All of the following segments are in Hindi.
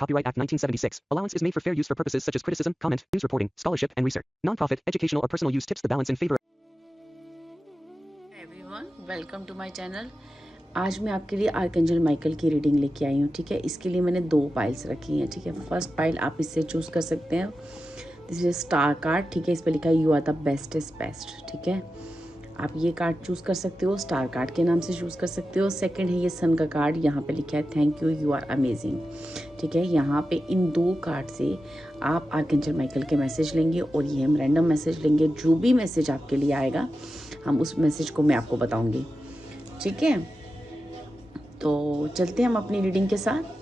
Copyright Act 1976. Allowance is made for fair use for purposes such as criticism, comment, news reporting, scholarship, and research. Non-profit, educational, or personal use tips the balance in favor. Everyone, welcome to my channel. आज मैं आपके लिए आर्कएंजल माइकल की रीडिंग लेके आई हूँ। ठीक है, इसके लिए मैंने 2 पाइल्स रखी हैं। ठीक है, फर्स्ट पाइल आप इससे चूज़ कर सकते हैं। This is star card. ठीक है, इस पर लिखा है you are the best is best. ठीक है, आप ये कार्ड चूज़ कर सकते हो, स्टार कार्ड के नाम से चूज़ कर सकते हो। सेकंड है ये सन का कार्ड, यहाँ पे लिखा है thank you, you are amazing. ठीक है, यहाँ पे इन 2 कार्ड से आप आर्कएंजल माइकल के मैसेज लेंगे और ये हम रैंडम मैसेज लेंगे। जो भी मैसेज आपके लिए आएगा हम उस मैसेज को मैं आपको बताऊंगी। ठीक है, तो चलते हैं हम अपनी रीडिंग के साथ।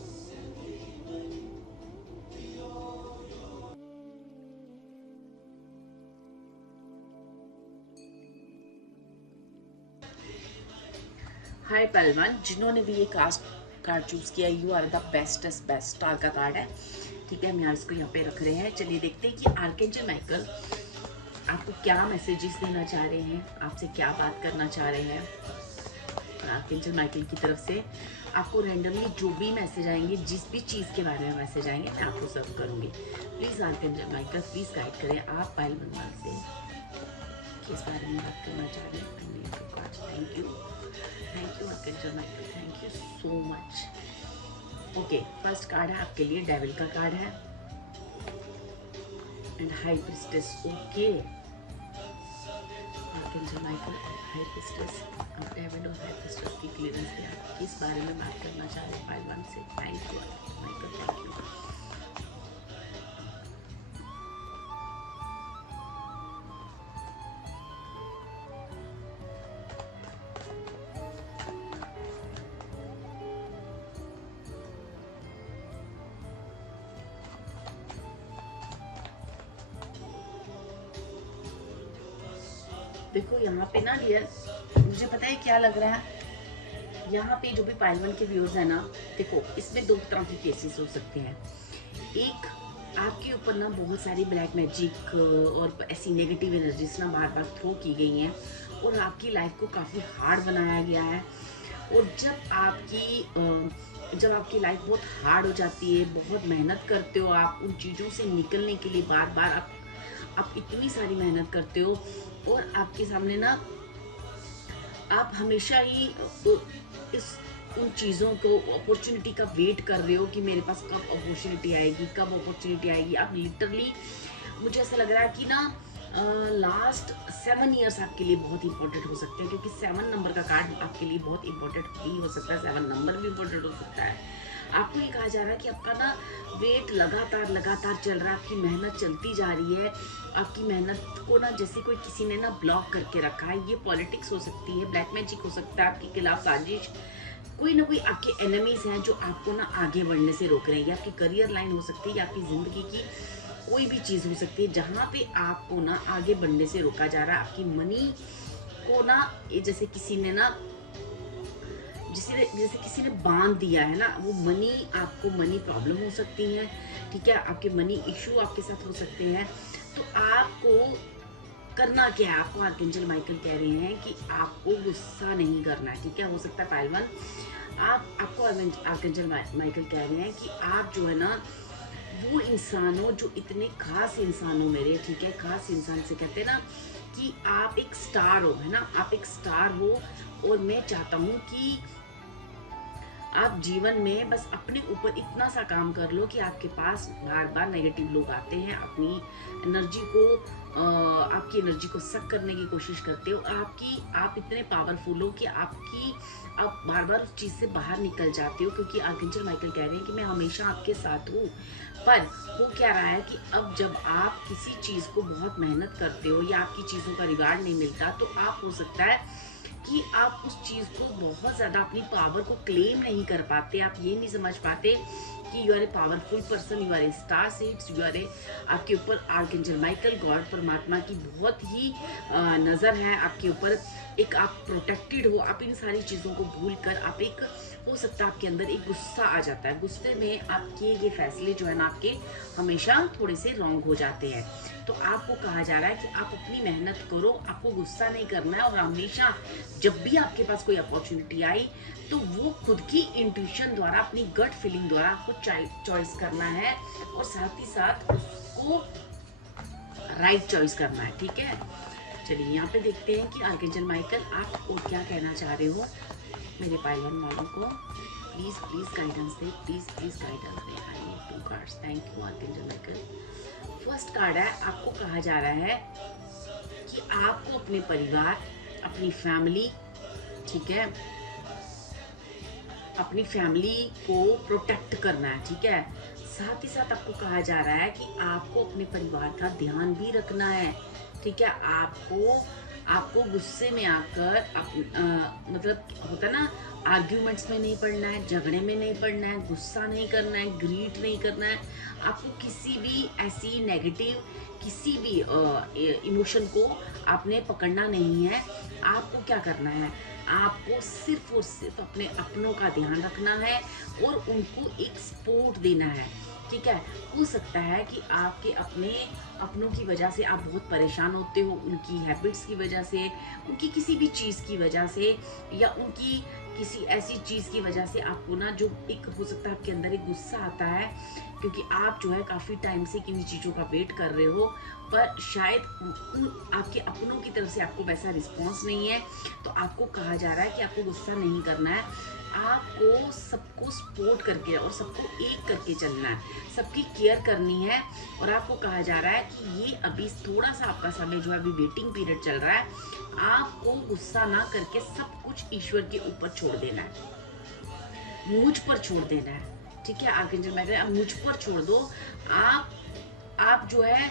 हाय पहलवान, जिन्होंने भी ये कार्ड चूज किया, you are the best star का कार्ड है। ठीक है, हम यहाँ इसको यहाँ पे रख रहे हैं। चलिए देखते हैं कि आर्कएंजल माइकल आपको क्या मैसेजेस देना चाह रहे हैं, आपसे क्या बात करना चाह रहे हैं। आर्कएंजल माइकल की तरफ से आपको रैंडमली जो भी मैसेज आएंगे, जिस भी चीज़ के बारे में मैसेज आएंगे, मैं आपको सर्व करूँगी। Please archangel Michael please guide करें आप पायल मनवाल से किस बारे में बात करना चाह रहे हैं। Thank you archangel Michael, thank you so much. Okay, first card है आपके लिए डेविल का कार्ड है and high priestess. Okay, archangel Michael और हाई प्रीस्टेस और डेविड और हाई प्रीस्टेस की क्लियरेंस पे आप किस बारे में बात करना चाह रहे हैं पाइलवान से। Thank you Michael, thank you. देखो यहाँ पे ना डियर, मुझे पता है क्या लग रहा है। यहाँ पे जो भी पाइलवन के व्यूअर्स है ना, देखो इसमें 2 तरह के केसेस हो सकते हैं। एक, आपके ऊपर ना बहुत सारी ब्लैक मैजिक और ऐसी नेगेटिव एनर्जीज ना बार बार थ्रो की गई हैं और आपकी लाइफ को काफ़ी हार्ड बनाया गया है। और जब आपकी लाइफ बहुत हार्ड हो जाती है, बहुत मेहनत करते हो आप उन चीज़ों से निकलने के लिए, बार बार आप इतनी सारी मेहनत करते हो और आपके सामने ना आप हमेशा ही उन चीज़ों को, अपॉर्चुनिटी का वेट कर रहे हो कि मेरे पास कब अपॉर्चुनिटी आएगी। आप लिटरली, मुझे ऐसा लग रहा है कि ना लास्ट 7 ईयर्स आपके लिए बहुत इंपॉर्टेंट हो सकते हैं, क्योंकि 7 नंबर का कार्ड आपके लिए बहुत इंपॉर्टेंट भी हो सकता है। 7 नंबर भी इंपॉर्टेंट हो सकता है। आपको ये कहा जा रहा है कि आपका ना वेट लगातार चल रहा है, आपकी मेहनत चलती जा रही है। आपकी मेहनत को ना जैसे कोई किसी ने ना ब्लॉक करके रखा है। ये पॉलिटिक्स हो सकती है, ब्लैक मैजिक हो सकता है, आपके खिलाफ साजिश, कोई ना कोई आपके एनिमीज हैं जो आपको ना आगे बढ़ने से रोक रहे हैं। आपकी करियर लाइन हो सकती है या आपकी ज़िंदगी की कोई भी चीज़ हो सकती है जहाँ पे आपको ना आगे बढ़ने से रोका जा रहा है। आपकी मनी को ना जैसे किसी ने बांध दिया है ना, वो मनी, आपको मनी प्रॉब्लम हो सकती है। ठीक है, आपके मनी इशू आपके साथ हो सकते हैं। तो आपको करना क्या है, आपको आर्कएंजल माइकल कह रहे हैं कि आपको गुस्सा नहीं करना है। ठीक है, हो सकता है पाइलवन आपको आर्कएंजल माइकल कह रहे हैं कि आप जो है ना वो इंसान हो जो इतने खास इंसान हो मेरे। ठीक है, खास इंसान से कहते हैं ना कि आप एक स्टार हो, है ना, आप एक स्टार हो। और मैं चाहता हूँ कि आप जीवन में बस अपने ऊपर इतना सा काम कर लो कि आपके पास बार बार नेगेटिव लोग आते हैं, आपकी एनर्जी को सक करने की कोशिश करते हो। आप इतने पावरफुल हो कि आप बार बार उस चीज़ से बाहर निकल जाते हो, क्योंकि आर्कएंजल माइकल कह रहे हैं कि मैं हमेशा आपके साथ हूँ। पर हो क्या रहा है कि अब जब आप किसी चीज़ को बहुत मेहनत करते हो या आपकी चीज़ों का रिवार्ड नहीं मिलता, तो आप हो सकता है कि आप उस चीज़ को बहुत ज़्यादा अपनी पावर को क्लेम नहीं कर पाते। आप ये नहीं समझ पाते कि you are a powerful person, you are a star seeds, you are a, आपके ऊपर आर्कएंजल माइकल, गॉड परमात्मा की बहुत ही नज़र है आपके ऊपर। एक आप प्रोटेक्टेड हो। आप इन सारी चीज़ों को भूल कर आप एक, हो सकता है आपके अंदर एक गुस्सा आ जाता है। गुस्से में आपके ये फैसले जो है ना आपके हमेशा थोड़े से रॉन्ग हो जाते हैं। तो आपको कहा जा रहा है कि आप अपनी मेहनत करो, आपको गुस्सा नहीं करना है। और हमेशा जब भी आपके पास कोई अपॉर्चुनिटी आई तो वो खुद की इंट्यूशन द्वारा, अपनी गट फीलिंग द्वारा आपको चॉइस करना है और साथ ही साथ उसको राइट चॉइस करना है, ठीक है। चलिए यहाँ पे देखते हैं कि आर्कएंजल माइकल आप और क्या कहना चाह रहे हो मेरे पाइलवन वालों को। Please please guidance they, please please guidance they. I need 2 cards. Thank you archangel Michael. First card है, आपको कहा जा रहा है कि आपको अपने परिवार, अपनी फैमिली, ठीक है, अपनी फैमिली को प्रोटेक्ट करना है, ठीक है। साथ ही साथ आपको कहा जा रहा है कि आपको अपने परिवार का ध्यान भी रखना है, ठीक है। आपको गुस्से में आकर मतलब होता ना, आर्ग्यूमेंट्स में नहीं पड़ना है, झगड़े में नहीं पड़ना है, गुस्सा नहीं करना है, ग्रीट नहीं करना है। आपको किसी भी ऐसी नेगेटिव किसी भी इमोशन को आपने पकड़ना नहीं है। आपको क्या करना है, आपको सिर्फ और सिर्फ अपने अपनों का ध्यान रखना है और उनको एक सपोर्ट देना है, ठीक है। हो सकता है कि आपके अपनों की वजह से आप बहुत परेशान होते हो, उनकी हैबिट्स की वजह से, उनकी किसी भी चीज़ की वजह से, या उनकी किसी ऐसी चीज़ की वजह से आपको ना जो एक हो सकता है आपके अंदर एक गुस्सा आता है, क्योंकि आप जो है काफ़ी टाइम से किन्हीं चीज़ों का वेट कर रहे हो, पर शायद आपके अपनों की तरफ से आपको वैसा रिस्पॉन्स नहीं है। तो आपको कहा जा रहा है कि आपको गुस्सा नहीं करना है, आपको सबको सपोर्ट करके और सबको एक करके चलना है, सबकी केयर करनी है। और आपको कहा जा रहा है कि ये अभी थोड़ा सा आपका समय जो है अभी वेटिंग पीरियड चल रहा है, आपको गुस्सा ना करके सब कुछ ईश्वर के ऊपर छोड़ देना है, मुझ पर छोड़ देना है, ठीक है। आर्कएंजल माइकल मुझ पर छोड़ दो। आप जो है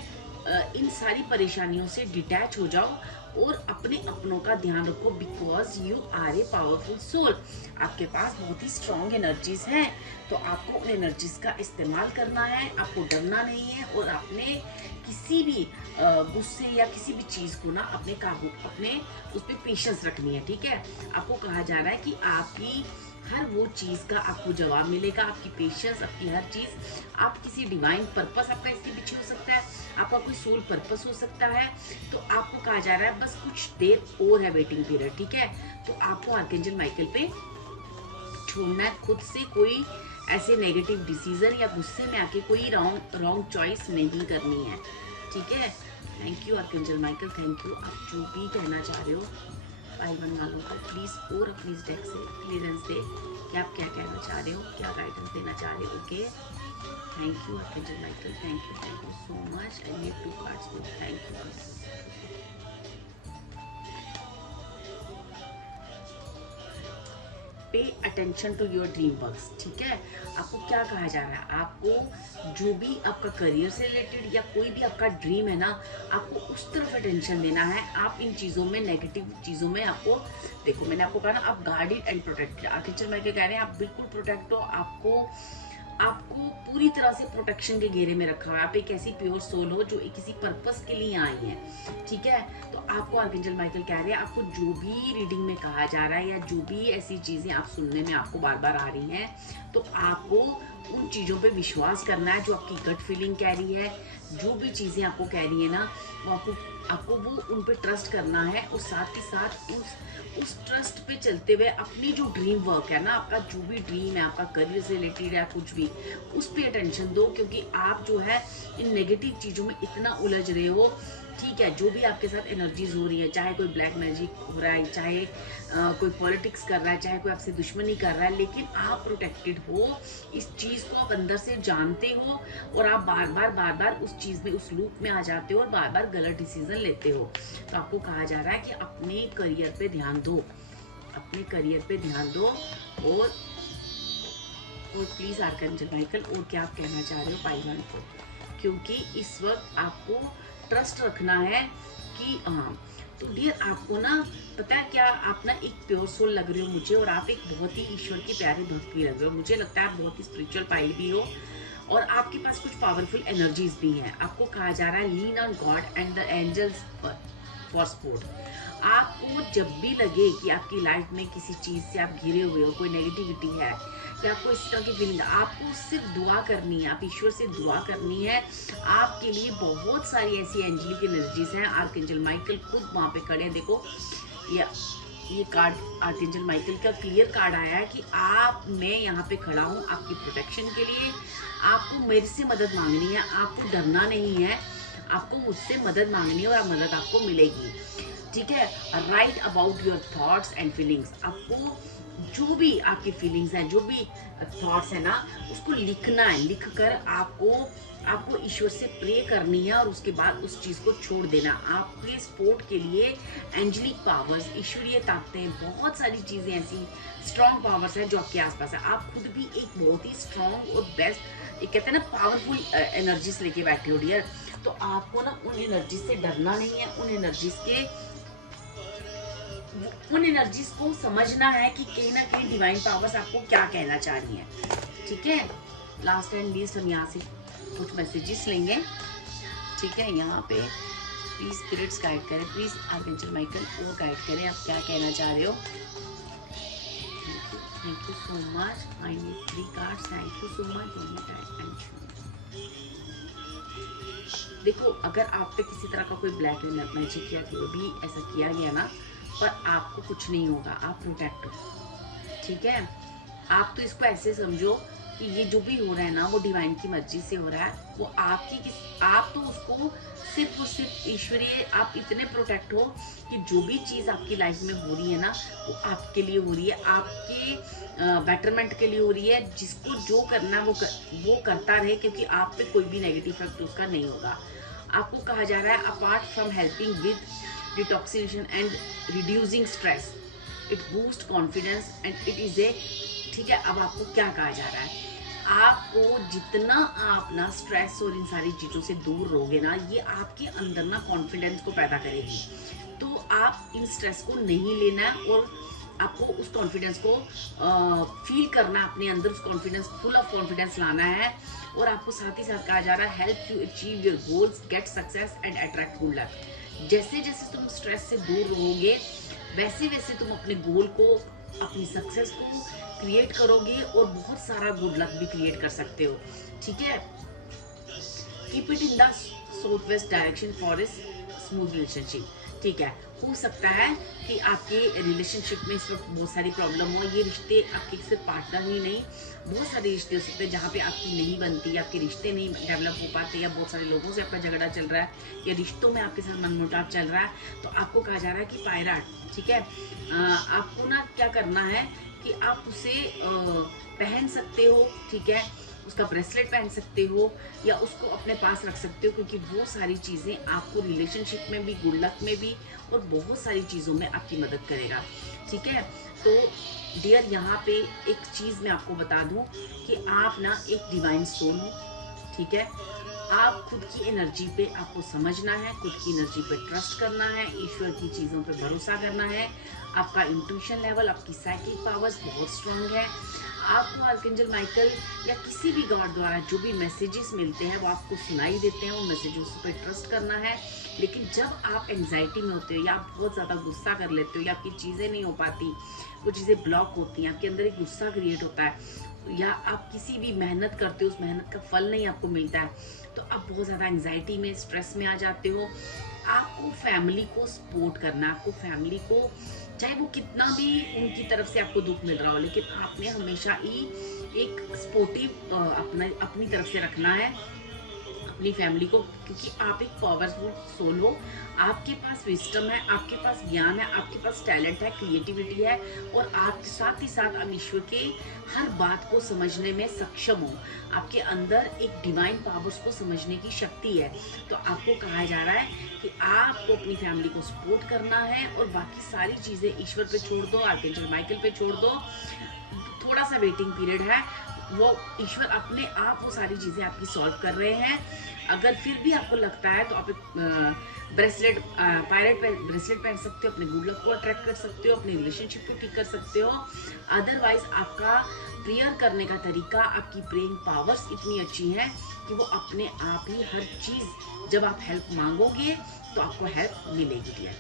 इन सारी परेशानियों से डिटैच हो जाओ और अपने अपनों का ध्यान रखो, because you are a powerful soul. आपके पास बहुत ही स्ट्रॉन्ग एनर्जीज हैं, तो आपको उन एनर्जीज का इस्तेमाल करना है, आपको डरना नहीं है। और आपने किसी भी गुस्से या किसी भी चीज़ को ना अपने काबू, अपने उस पर पेशेंस रखनी है, ठीक है। आपको कहा जा रहा है कि आपकी हर वो चीज़ का आपको जवाब मिलेगा, आपकी पेशेंस, आपकी हर चीज़। आप किसी डिवाइन पर्पस आपका इसके पीछे हो सकता है, आपका कोई सोल पर्पस हो सकता है। तो आपको कहा जा रहा है बस कुछ देर और है वेटिंग पीरियड, ठीक है। तो आपको आर्कएंजल माइकल पे छोड़ना है, खुद से कोई ऐसे नेगेटिव डिसीजन या गुस्से में आके कोई रॉन्ग चॉइस नहीं करनी है, ठीक है। Thank you archangel Michael, thank you. आप जो भी कहना चाह रहे हो पाइलवन वालों को प्लीज़ और प्लीज़ डेक से क्लियरेंस दे कि आप क्या कहना चाह रहे हो, क्या गाइडेंस देना चाह रहे हो। Okay, thank you archangel Michael, thank you so much. I need 2 cards. Thank you. Pay attention to your dream works, ठीक है। आपको क्या कहा जा रहा है, आपको जो भी आपका करियर से रिलेटेड या कोई भी आपका ड्रीम है ना, आपको उस तरफ अटेंशन देना है। आप इन चीज़ों में, नेगेटिव चीज़ों में आपको देखो, मैंने आपको कहा ना, आप guarded and protected. Archangel Michael कह रहे हैं आप बिल्कुल प्रोटेक्ट हो, आपको पूरी तरह से प्रोटेक्शन के घेरे में रखा है। आप एक ऐसी प्योर सोल हो जो किसी पर्पस के लिए आई है, ठीक है। तो आपको आर्कएंजल माइकल कह रहे हैं, आपको जो भी रीडिंग में कहा जा रहा है या जो भी ऐसी चीज़ें आप सुनने में आपको बार बार आ रही हैं, तो आपको उन चीज़ों पे विश्वास करना है जो आपकी गट फीलिंग कह रही है। जो भी चीज़ें आपको कह रही है ना, वो आपको वो उन पे ट्रस्ट करना है। और साथ ही साथ उस ट्रस्ट पे चलते हुए अपनी जो ड्रीम वर्क है ना, आपका जो भी ड्रीम है, आपका करियर से रिलेटेड है, कुछ भी, उस पे अटेंशन दो। क्योंकि आप जो है इन नेगेटिव चीज़ों में इतना उलझ रहे हो, ठीक है। जो भी आपके साथ एनर्जीज हो रही है, चाहे कोई ब्लैक मैजिक हो रहा है, चाहे कोई पॉलिटिक्स कर रहा है, चाहे कोई आपसे दुश्मनी कर रहा है, लेकिन आप प्रोटेक्टेड हो। इस चीज़ को आप अंदर से जानते हो और आप बार बार उस चीज़ में, उस लूप में आ जाते हो और बार बार गलत डिसीजन लेते हो। तो आपको कहा जा रहा है कि अपने करियर पे ध्यान दो, अपने करियर पे ध्यान दो। और प्लीज़ आर्कएंजल माइकल, और क्या आप कहना चाह रहे हो पाइलवन को, क्योंकि इस वक्त आपको ट्रस्ट रखना है कि हाँ। तो डियर, आपको ना पता है क्या, आप ना एक प्योर सोल लग रहे हो मुझे, और आप एक बहुत ही ईश्वर की प्यारी भक्त भी लग रहे हो। मुझे लगता है आप बहुत ही स्पिरिचुअल पाइल भी हो और आपके पास कुछ पावरफुल एनर्जीज भी हैं। आपको कहा जा रहा है lean on God and the angels for support. आपको जब भी लगे कि आपकी लाइफ में किसी चीज़ से आप घिरे हुए हो, कोई नेगेटिविटी है या आपको इस तरह की फीलिंग, आपको सिर्फ दुआ करनी है, आप ईश्वर से दुआ करनी है। आपके लिए बहुत सारी ऐसी एंजेलिक एनर्जीज हैं। आर्कएंजल माइकल खुद वहाँ पे खड़े हैं, देखो, या ये कार्ड आर्कएंजल माइकल का क्लियर कार्ड आया है कि मैं यहाँ पे खड़ा हूँ आपकी प्रोटेक्शन के लिए। आपको मेरे से मदद मांगनी है, आपको डरना नहीं है, आपको मुझसे मदद मांगनी है और मदद आपको मिलेगी। ठीक है, right about your thoughts and feelings. आपको जो भी आपकी फीलिंग्स हैं, जो भी थॉट्स है ना, उसको लिखना है। लिख कर आपको ईश्वर से प्रे करनी है और उसके बाद उस चीज को छोड़ देना। आपके सपोर्ट के लिए एंजलिक पावर्स, ईश्वरीय ताकतें, बहुत सारी चीजें ऐसी स्ट्रॉन्ग पावर्स हैं जो आपके आसपास है। आप खुद भी एक बहुत ही स्ट्रॉन्ग और बेस्ट, एक कहते हैं ना, पावरफुल एनर्जीज लेके बैठे हो डियर। तो आपको ना उन एनर्जीज से डरना नहीं है, उन एनर्जीज को समझना है कि कहीं ना कहीं डिवाइन पावर्स आपको क्या कहना चाह रही है। ठीक है, लास्ट एंड लीस्ट हम यहाँ से कुछ मैसेजेस लेंगे। ठीक है, यहाँ पे प्लीज स्पिरिट्स गाइड करें, प्लीज आर्कएंजल माइकल वो गाइड करें, आप क्या कहना चाह रहे हो। Thank you so much. I need 3 cards. Thank you so much. देखो, अगर आप पे किसी तरह का कोई ब्लैक मैजिक या कोई भी ऐसा किया गया ना, पर आपको कुछ नहीं होगा, आप प्रोटेक्ट हो। ठीक है, आप तो इसको ऐसे समझो कि ये जो भी हो रहा है ना, वो डिवाइन की मर्जी से हो रहा है। वो आप तो उसको सिर्फ और सिर्फ ईश्वरीय, आप इतने प्रोटेक्ट हो कि जो भी चीज़ आपकी लाइफ में हो रही है ना, वो आपके लिए हो रही है, आपके बेटरमेंट के लिए हो रही है। जिसको जो करना है वो करता रहे, क्योंकि आप पे कोई भी नेगेटिव इफेक्ट उसका नहीं होगा। आपको कहा जा रहा है, apart from helping with detoxination and reducing stress, it boost confidence and it is a. ठीक है, अब आपको क्या कहा जा रहा है, आपको जितना आप ना स्ट्रेस और इन सारी चीज़ों से दूर रहोगे ना, ये आपके अंदर ना कॉन्फिडेंस को पैदा करेगी। तो आप इन स्ट्रेस को नहीं लेना है और आपको उस कॉन्फिडेंस को फील करना है अपने अंदर, उस कॉन्फिडेंस, फुल ऑफ कॉन्फिडेंस लाना है। और आपको साथ ही साथ कहा जा रहा है, help you achieve your goals, get success and attract good luck. जैसे जैसे तुम स्ट्रेस से दूर रहोगे, वैसे वैसे तुम अपने गोल को, अपनी सक्सेस को क्रिएट करोगे और बहुत सारा गुड लक भी क्रिएट कर सकते हो। ठीक है, keep it in the south west direction for इस स्मूथ रिलेशनशिप। ठीक है, हो सकता है कि आपके रिलेशनशिप में इस वक्त बहुत सारी प्रॉब्लम हो। ये रिश्ते आपके सिर्फ पार्टनर ही नहीं, बहुत सारे रिश्ते हो सकते हैं जहाँ पे आपकी नहीं बनती, आपके रिश्ते नहीं डेवलप हो पाते, या बहुत सारे लोगों से आपका झगड़ा चल रहा है, या रिश्तों में आपके साथ मनमुटाव चल रहा है। तो आपको कहा जा रहा है कि पायराट, ठीक है, आपको ना क्या करना है कि आप उसे पहन सकते हो। ठीक है, उसका ब्रेसलेट पहन सकते हो या उसको अपने पास रख सकते हो, क्योंकि वो सारी चीज़ें आपको रिलेशनशिप में भी, गुड लक में भी और बहुत सारी चीज़ों में आपकी मदद करेगा। ठीक है, तो डियर, यहाँ पे एक चीज़ मैं आपको बता दूँ कि आप ना एक डिवाइन सोल हो। ठीक है, आप खुद की एनर्जी पे आपको समझना है, खुद की एनर्जी पे ट्रस्ट करना है, ईश्वर की चीज़ों पे भरोसा करना है। आपका इंट्यूशन लेवल, आपकी साइकिक पावर्स बहुत स्ट्रांग है। आपको आर्कएंजल माइकल या किसी भी गॉड द्वारा जो भी मैसेजेस मिलते हैं वो आपको सुनाई देते हैं, उन मैसेजेस पे ट्रस्ट करना है। लेकिन जब आप एंजाइटी में होते हो या आप बहुत ज़्यादा गुस्सा कर लेते हो या आपकी चीज़ें नहीं हो पाती, कुछ चीज़ें ब्लॉक होती हैं, आपके अंदर एक गुस्सा क्रिएट होता है, या आप किसी भी मेहनत करते हो, उस मेहनत का फल नहीं आपको मिलता है, तो आप बहुत ज़्यादा एंजाइटी में, स्ट्रेस में आ जाते हो। आपको फैमिली को सपोर्ट करना, आपको फैमिली को, चाहे वो कितना भी उनकी तरफ से आपको दुख मिल रहा हो, लेकिन आपने हमेशा ही एक सपोर्टिव अपनी तरफ से रखना है अपनी फैमिली को, क्योंकि आप एक पावरफुल सोल हो। आपके पास विजडम है, आपके पास ज्ञान है, आपके पास टैलेंट है, क्रिएटिविटी है, और आप साथ ही साथ आप ईश्वर के हर बात को समझने में सक्षम हो। आपके अंदर एक डिवाइन पावर्स को समझने की शक्ति है। तो आपको कहा जा रहा है कि आपको अपनी फैमिली को सपोर्ट करना है और बाकी सारी चीज़ें ईश्वर पे छोड़ दो, आर्कएंजल माइकल पे छोड़ दो। थोड़ा सा वेटिंग पीरियड है, वो ईश्वर अपने आप वो सारी चीज़ें आपकी सॉल्व कर रहे हैं। अगर फिर भी आपको लगता है तो आप एक ब्रेसलेट, ब्रेसलेट पहन सकते हो, अपने गुड लक को अट्रैक्ट कर सकते हो, अपनी रिलेशनशिप को ठीक कर सकते हो। अदरवाइज आपका प्रेयर करने का तरीका, आपकी प्रेइंग पावर्स इतनी अच्छी है कि वो अपने आप ही हर चीज़, जब आप हेल्प मांगोगे तो आपको हेल्प मिलेगी डियर।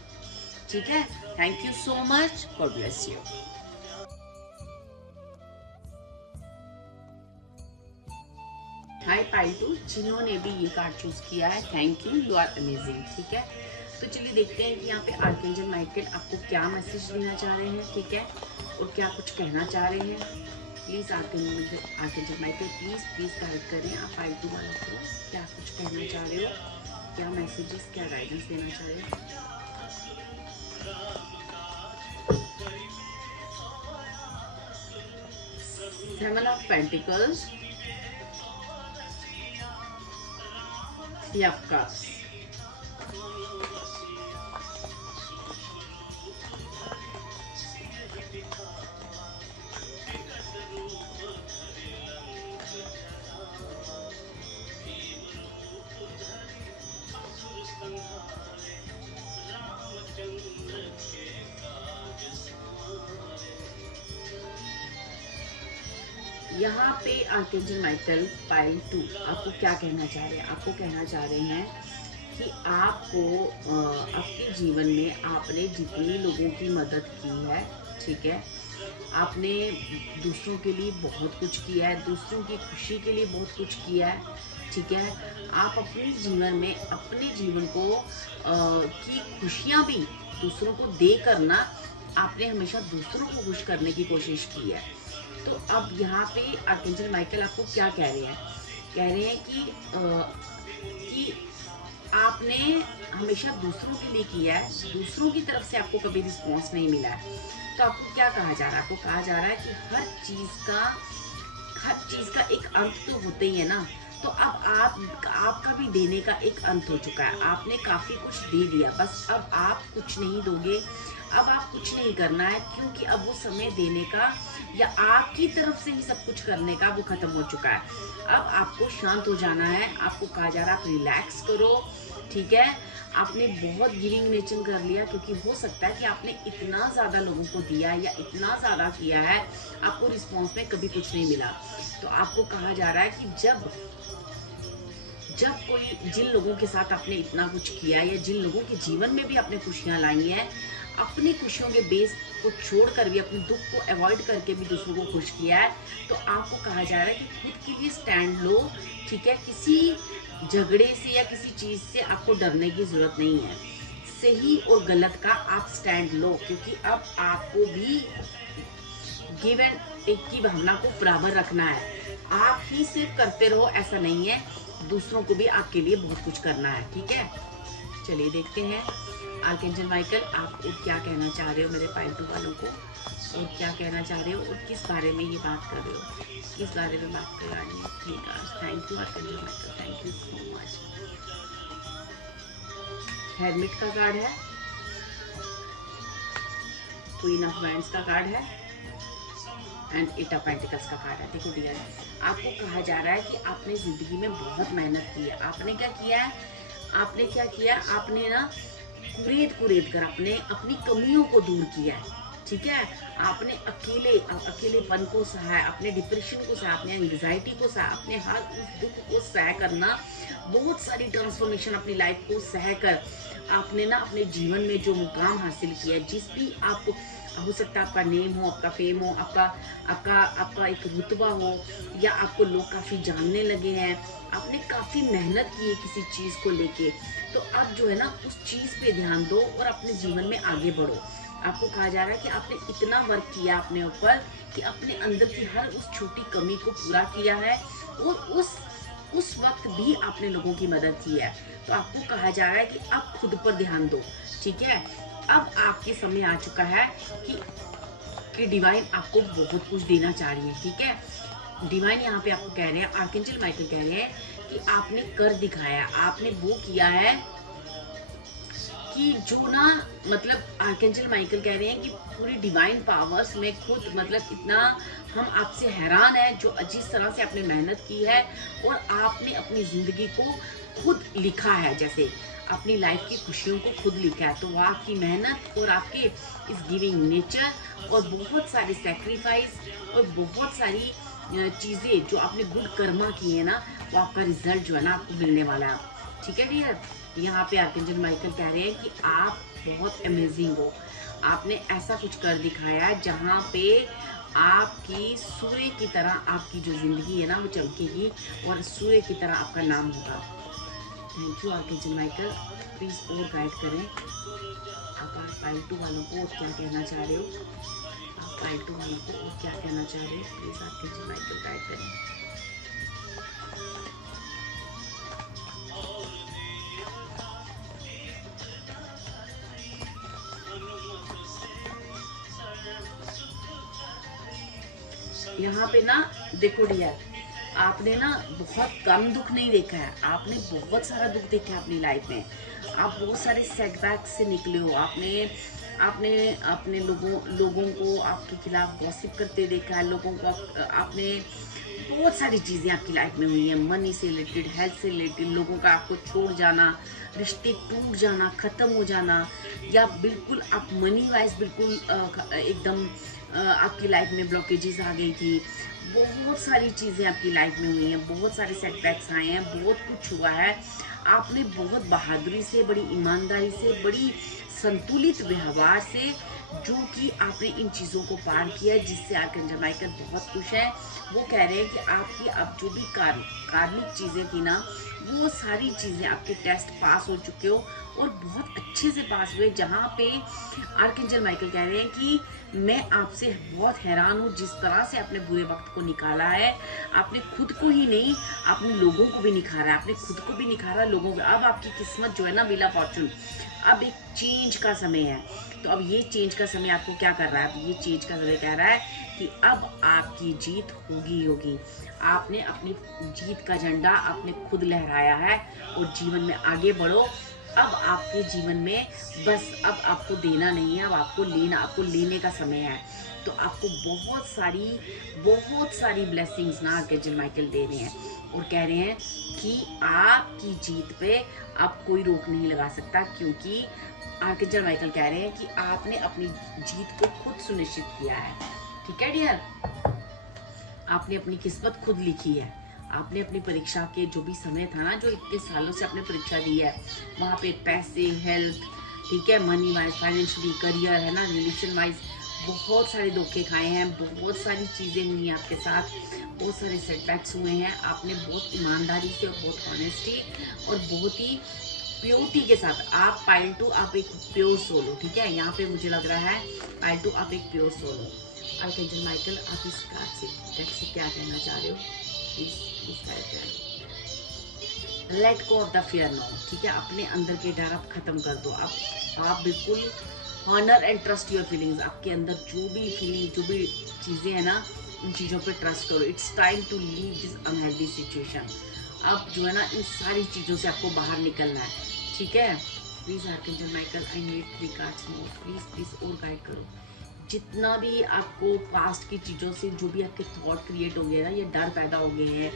ठीक है, thank you so much, God bless you. Hi पाइटू, जिन्होंने भी ये कार्ड चूज किया है, thank you, you are amazing. ठीक है, तो चलिए देखते हैं कि यहाँ पे आर्कएंजल माइकल आपको क्या मैसेज देना चाह रहे हैं, ठीक है, और क्या कुछ कहना चाह रहे हैं। Please archangel Michael please guide करें आप फाइल वालों को, क्या कुछ कहना चाह रहे हो, क्या मैसेजेस, क्या गाइडेंस देना चाह रहे हो। Seven of Pentacles, Three of Cups, यहाँ पे आर्कएंजल माइकल पाइल 2 आपको क्या कहना चाह रहे हैं। आपको कहना चाह रहे हैं कि आपको आपके जीवन में आपने जितने लोगों की मदद की है, ठीक है, आपने दूसरों के लिए बहुत कुछ किया है, दूसरों की खुशी के लिए बहुत कुछ किया है, ठीक है। आप अपने जीवन में अपने जीवन को की खुशियाँ भी दूसरों को दे करना, आपने हमेशा दूसरों को खुश करने की कोशिश की है। तो अब यहाँ पे आर्कएंजल माइकल आपको क्या कह रहे हैं, कह रहे हैं कि आपने हमेशा दूसरों के लिए किया है, दूसरों की तरफ से आपको कभी रिस्पॉन्स नहीं मिला है। तो आपको क्या कहा जा रहा है, आपको कहा जा रहा है कि हर चीज का एक अंत तो होता ही है ना। तो अब आपका भी देने का एक अंत हो चुका है, आपने काफी कुछ दे दिया, बस अब आप कुछ नहीं दोगे, अब आप कुछ नहीं करना है, क्योंकि अब वो समय देने का या आपकी तरफ से ही सब कुछ करने का वो खत्म हो चुका है। अब आपको शांत हो जाना है। आपको कहा जा रहा है आप रिलैक्स करो, ठीक है। आपने बहुत गिविंग नेचर कर लिया, क्योंकि हो सकता है कि आपने इतना ज़्यादा लोगों को दिया या इतना ज़्यादा किया है, आपको रिस्पॉन्स में कभी कुछ नहीं मिला। तो आपको कहा जा रहा है कि जब कोई जिन लोगों के साथ आपने इतना कुछ किया या जिन लोगों के जीवन में भी आपने खुशियाँ लाई हैं, अपनी खुशियों के बेस को छोड़कर भी, अपने दुख को अवॉइड करके भी दूसरों को खुश किया है, तो आपको कहा जा रहा है कि खुद के लिए स्टैंड लो, ठीक है। किसी झगड़े से या किसी चीज़ से आपको डरने की ज़रूरत नहीं है। सही और गलत का आप स्टैंड लो, क्योंकि अब आपको भी गिव एंड टेक की भावना को बराबर रखना है। आप ही सिर्फ करते रहो ऐसा नहीं है, दूसरों को भी आपके लिए बहुत कुछ करना है, ठीक है। चलिए देखते हैं आर्कएंजल माइकल आप क्या कहना चाह रहे हो मेरे पाइल 2 वालों को, और क्या कहना चाह रहे हो और किस बारे में ये बात कर रहे हो, किस बारे में बात कर रही है। ठीक है, thank you archangel Michael, thank you so much. Hermit का कार्ड है, क्वीन ऑफ वैंड्स का कार्ड है एंड 8 ऑफ पेंटिकल्स का कार्ड है। देखो डियर, आपको कहा जा रहा है कि आपने जिंदगी में बहुत मेहनत की है। आपने क्या किया है, आपने ना कुरेद कर अपनी कमियों को दूर किया है, ठीक है। आपने अकेलेपन को सहा है, अपने डिप्रेशन को सहा, अपने एंग्जाइटी को सहा, अपने हर उस दुख को सह करना, बहुत सारी ट्रांसफॉर्मेशन अपनी लाइफ को सह कर आपने ना अपने जीवन में जो मुकाम हासिल किया, जिस भी आप हो सकता है आपका नेम हो, आपका फेम हो, आपका एक रुतबा हो, या आपको लोग काफ़ी जानने लगे हैं, आपने काफ़ी मेहनत की है किसी चीज़ को लेके। तो अब जो है ना उस चीज़ पे ध्यान दो और अपने जीवन में आगे बढ़ो। आपको कहा जा रहा है कि आपने इतना वर्क किया अपने ऊपर कि अपने अंदर की हर उस छोटी कमी को पूरा किया है, और उस वक्त भी आपने लोगों की मदद की है। तो आपको कहा जा रहा है कि अब खुद पर ध्यान दो, ठीक है। अब आपके समय आ चुका है कि डिवाइन आपको बहुत कुछ देना चाह रही है, ठीक है। डिवाइन यहाँ पे आपको कह रहे हैं, आर्कएंजल माइकल कह रहे हैं कि आपने कर दिखाया, आपने वो किया है कि जो ना, मतलब आर्कएंजल माइकल कह रहे हैं कि पूरी डिवाइन पावर्स में खुद, मतलब इतना हम आपसे हैरान हैं जो जिस तरह से आपने मेहनत की है और आपने अपनी ज़िंदगी को खुद लिखा है, जैसे अपनी लाइफ की खुशियों को खुद लिखा है। तो आपकी मेहनत और आपके इस गिविंग नेचर और बहुत सारे सेक्रीफाइस और बहुत सारी चीज़ें जो आपने गुड कर्मा की है ना, वो आपका रिजल्ट जो है ना आपको मिलने वाला है, ठीक है डियर। यहाँ पे आर्कएंजल माइकल कह रहे हैं कि आप बहुत अमेजिंग हो, आपने ऐसा कुछ कर दिखाया है जहाँ पे आपकी सूर्य की तरह आपकी जो ज़िंदगी है ना वो चमकेगी और सूर्य की तरह आपका नाम होगा। Thank you archangel Michael, please और गाइड करें। आप पाइल 2 वालों को और क्या कहना चाह रहे हो, आप पाइल 2 वालों को और क्या कहना चाह रहे हो, प्लीज आर्कएंजल माइकल गाइड करें। यहाँ पे ना देखो डियर, आपने ना बहुत कम दुख नहीं देखा है, आपने बहुत सारा दुख देखा है अपनी लाइफ में। आप बहुत सारे सेटबैक से निकले हो। आपने अपने लोगों को आपके खिलाफ गॉसिप करते देखा है, लोगों को आपने बहुत सारी चीज़ें आपकी लाइफ में हुई हैं, मनी से रिलेटेड, हेल्थ से रिलेटेड, लोगों का आपको छोड़ जाना, रिश्ते टूट जाना, ख़त्म हो जाना, या बिल्कुल आप मनी वाइज बिल्कुल एकदम आपकी लाइफ में ब्लॉकेजेस आ गई थी। बहुत सारी चीज़ें आपकी लाइफ में हुई हैं, बहुत सारे सेटबैक्स आए हैं, बहुत कुछ हुआ है। आपने बहुत बहादुरी से, बड़ी ईमानदारी से, बड़ी संतुलित व्यवहार से जो कि आपने इन चीज़ों को पार किया है, जिससे आर्कएंजल माइकल बहुत खुश है। वो कह रहे हैं कि आपकी अब जो भी कार्मिक चीज़ें थी ना, वो सारी चीज़ें आपके टेस्ट पास हो चुके हो और बहुत अच्छे से पास हुए। जहाँ पे आर्कएंजल माइकल कह रहे हैं कि मैं आपसे बहुत हैरान हूँ, जिस तरह से आपने बुरे वक्त को निकाला है। आपने खुद को ही नहीं, आपने लोगों को भी निखारा, आपने खुद को भी निखारा, लोगों को। अब आपकी किस्मत जो है ना, व्हील ऑफ फॉर्चून, अब एक चेंज का समय है। तो अब ये चेंज का समय आपको क्या कर रहा है, अब ये चेंज का समय कह रहा है कि अब आपकी जीत होगी। आपने अपनी जीत का झंडा आपने खुद लहराया है और जीवन में आगे बढ़ो। अब आपके जीवन में बस अब आपको देना नहीं है, अब आपको लेने का समय है। तो आपको बहुत सारी ब्लेसिंग्स ना आर्कएंजल माइकल दे रहे हैं और कह रहे हैं कि आपकी जीत पे अब कोई रोक नहीं लगा सकता, क्योंकि आर्कएंजल माइकल कह रहे हैं कि आपने अपनी जीत को खुद सुनिश्चित किया है। ठीक है डियर, आपने अपनी किस्मत खुद लिखी है। आपने अपनी परीक्षा के जो भी समय था ना, जो इतने सालों से आपने परीक्षा दी है, वहाँ पे पैसे, हेल्थ, ठीक है, मनी वाइज, फाइनेंशियली, करियर है ना, रिलेशन वाइज बहुत सारे धोखे खाए हैं, बहुत सारी चीज़ें हुई हैं आपके साथ, बहुत सारे सेटबैक्स हुए हैं। आपने बहुत ईमानदारी से और बहुत ऑनेस्टी और बहुत ही प्योरिटी के साथ, आप पाइल 2 आप एक प्योर सोल हो। ठीक है, यहाँ पे मुझे लग रहा है पाइल 2 आप एक प्योर सोल हो। आर्कएंजल माइकल, आप इस कार्ड से क्या कहना चाह रहे हो, please let go of the fear now. ठीक है, अपने अंदर के डर आप खत्म कर दो। आप बिल्कुल honour and trust your feelings. आपके अंदर जो भी फीलिंग, जो भी चीज़ें हैं ना, उन चीज़ों पे ट्रस्ट करो। It's time to leave this unhealthy situation. आप जो है ना, इन सारी चीज़ों से आपको बाहर निकलना है। ठीक है, please archangel Michael, I need 3 cards more, please और गाइड करो। जितना भी आपको पास्ट की चीज़ों से जो भी आपके थॉट क्रिएट हो गए ना, ये डर पैदा हो गए हैं,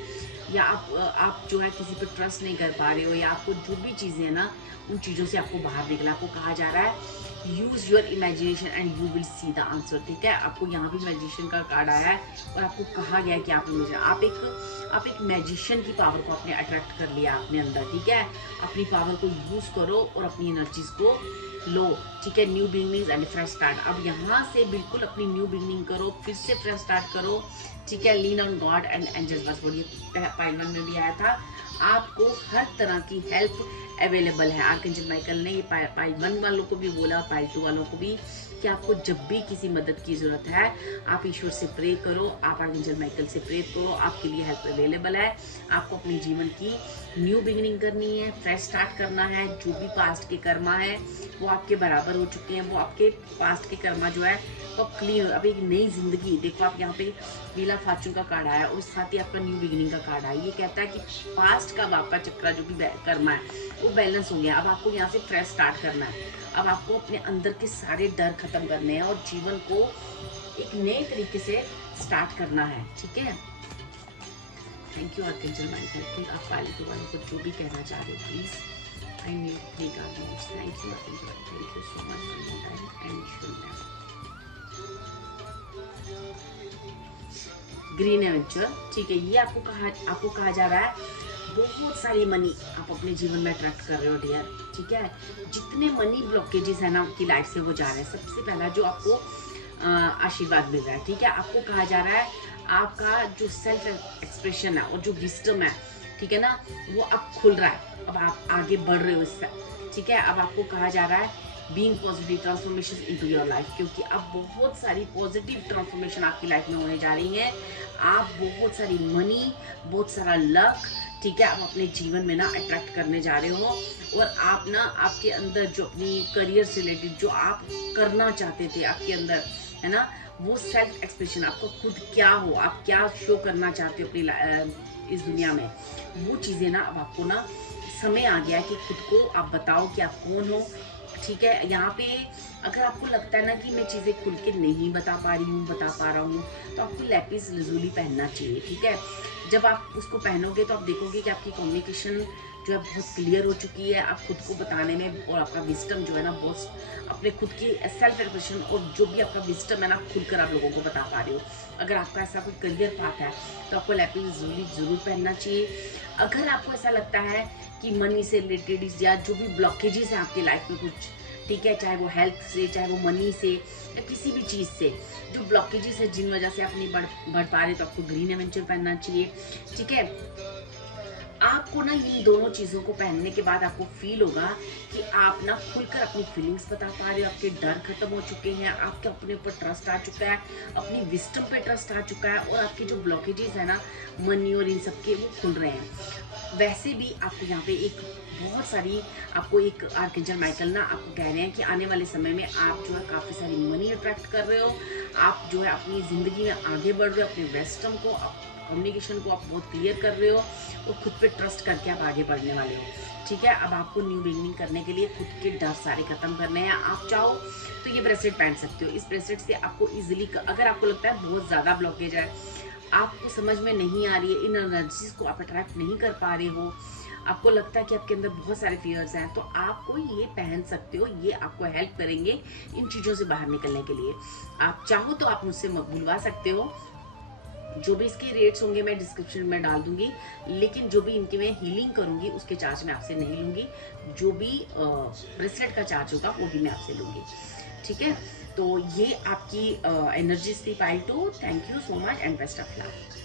या आप जो है किसी पर ट्रस्ट नहीं कर पा रहे हो, या आपको जो भी चीज़ें हैं ना, उन चीज़ों से आपको बाहर निकला। आपको कहा जा रहा है use your imagination and you will see the answer. ठीक है, आपको यहाँ भी मैजिशियन का कार्ड आया है और आपको कहा गया है कि आप एक मैजिशियन की पावर को आपने अट्रैक्ट कर लिया अपने अंदर। ठीक है, अपनी पावर को यूज़ करो और अपनी एनर्जीज को लो। ठीक है, new beginnings and fresh start. अब यहाँ से बिल्कुल अपनी न्यू बिगनिंग करो, फिर से फ्रेश स्टार्ट करो। ठीक है, lean on God and angels. बस बोलिए, पाइल 1 में भी आया था, आपको हर तरह की हेल्प अवेलेबल है। आर्कएंजल माइकल ने ये पाइल 1 वालों को भी बोला और पाइल 2 वालों को भी कि आपको जब भी किसी मदद की ज़रूरत है, आप ईश्वर से प्रे करो, आप आर्कएंजल माइकल से प्रे करो, आपके लिए हेल्प अवेलेबल है। आपको अपने जीवन की न्यू बिगिनिंग करनी है, फ्रेश स्टार्ट करना है। जो भी पास्ट के कर्मा है वो आपके बराबर हो चुके हैं, वो आपके पास्ट के कर्मा जो है वो क्लीन। अब एक नई जिंदगी, देखो आप यहाँ पे व्हील ऑफ फॉर्चून का कार्ड आया और साथ ही आपका न्यू बिगिनिंग का कार्ड आया। ये कहता है कि पास्ट का आपका चक्रा जो भी कर्मा है वो बैलेंस हो गया। अब आपको यहाँ से फ्रेश स्टार्ट करना है। अब आपको अपने अंदर के सारे डर खत्म करने हैं और जीवन को एक नए तरीके से स्टार्ट करना है। ठीक है, थैंक यू आर्कएंजल माइकल। फिर आप पाइल 2 वालों को जो भी कहना चाह रहे हो, please I need 3 cards. Thank you archangel, thank you so much for your time and show. Green adventure, ठीक है, ये आपको कहा जा रहा है बहुत सारी मनी आप अपने जीवन में अट्रैक्ट कर रहे हो डियर। ठीक है, जितने मनी ब्लॉकेजेस है ना आपकी लाइफ से वो जा रहे हैं। सबसे पहला जो आपको आशीर्वाद मिल रहा है। ठीक है, आपको कहा जा रहा है आपका जो सेल्फ एक्सप्रेशन है और जो विजडम है, ठीक है ना, वो अब खुल रहा है, अब आप आगे बढ़ रहे हो इससे, ठीक है। अब आपको कहा जा रहा है being positive transformation into your life, क्योंकि अब बहुत सारी पॉजिटिव ट्रांसफॉर्मेशन आपकी लाइफ में होने जा रही है। आप बहुत सारी मनी, बहुत सारा लक, ठीक है, आप अपने जीवन में ना अट्रैक्ट करने जा रहे हो। और आप ना, आपके अंदर जो अपनी करियर से रिलेटेड जो आप करना चाहते थे आपके अंदर, है ना, वो सेल्फ एक्सप्रेशन, आपको खुद क्या हो, आप क्या शो करना चाहते हो अपनी इस दुनिया में, वो चीज़ें ना अब आपको ना समय आ गया है कि खुद को आप बताओ कि आप कौन हो, ठीक है। यहाँ पे अगर आपको लगता है ना कि मैं चीज़ें खुल के नहीं बता पा रहा हूँ, तो आपको लैपिस लजूली पहनना चाहिए, ठीक है। जब आप उसको पहनोगे तो आप देखोगे कि आपकी कम्युनिकेशन जो है बहुत क्लियर हो चुकी है, आप खुद को बताने में, और आपका विजडम जो है ना बहुत, अपने खुद की सेल्फ एक्सप्रेशन और जो भी आपका विजडम है ना, खुलकर आप लोगों को बता पा रहे हो। अगर आपका ऐसा कोई करियर पाथ है तो आपको लैपिस लजूली जरूर पहनना चाहिए। अगर आपको ऐसा लगता है कि मनी से रिलेटेड या जो भी ब्लॉकेजेस हैं आपकी लाइफ में कुछ, ठीक है, चाहे वो हेल्थ से, चाहे वो मनी से, या किसी भी चीज़ से जो ब्लॉकेजेस है जिन वजह से आप नहीं बढ़ पा रहे, तो आपको ग्रीन एवेंचर पहनना चाहिए, ठीक है। आपको ना इन दोनों चीज़ों को पहनने के बाद आपको फील होगा कि आप ना खुलकर अपनी फीलिंग्स बता पा रहे हो, आपके डर खत्म हो चुके हैं, आपके अपने ऊपर ट्रस्ट आ चुका है, अपनी विस्टम पे ट्रस्ट आ चुका है, और आपके जो ब्लॉकेजेस है ना मनी और इन सब के, वो खुल रहे हैं। वैसे भी आपको यहाँ पे एक बहुत सारी, आपको एक आर्कएंजल माइकल ना आपको कह रहे हैं कि आने वाले समय में आप जो है काफ़ी सारी मनी अट्रैक्ट कर रहे हो, आप जो है अपनी ज़िंदगी में आगे बढ़ रहे हो, अपने विस्टम को, कम्युनिकेशन को आप बहुत क्लियर कर रहे हो, और खुद पे ट्रस्ट करके आप आगे बढ़ने वाले हो, ठीक है। अब आपको न्यू बिगिनिंग करने के लिए खुद के डर सारे खत्म करने हैं। आप चाहो तो ये ब्रेसलेट पहन सकते हो। इस ब्रेसलेट से आपको इजीली, अगर आपको लगता है बहुत ज़्यादा ब्लॉकेज है, आपको समझ में नहीं आ रही है, इन एनर्जीज को आप अट्रैक्ट नहीं कर पा रहे हो, आपको लगता है कि आपके अंदर बहुत सारे फियर्स हैं, तो आपको ये पहन सकते हो। ये आपको हेल्प करेंगे इन चीज़ों से बाहर निकलने के लिए। आप चाहो तो आप मुझसे बुलवा सकते हो। जो भी इसके रेट्स होंगे मैं डिस्क्रिप्शन में डाल दूंगी, लेकिन जो भी इनकी मैं हीलिंग करूंगी उसके चार्ज मैं आपसे नहीं लूंगी। जो भी ब्रेसलेट का चार्ज होगा वो भी मैं आपसे लूंगी, ठीक है। तो ये आपकी एनर्जी थी pile 2। Thank you so much and best of luck.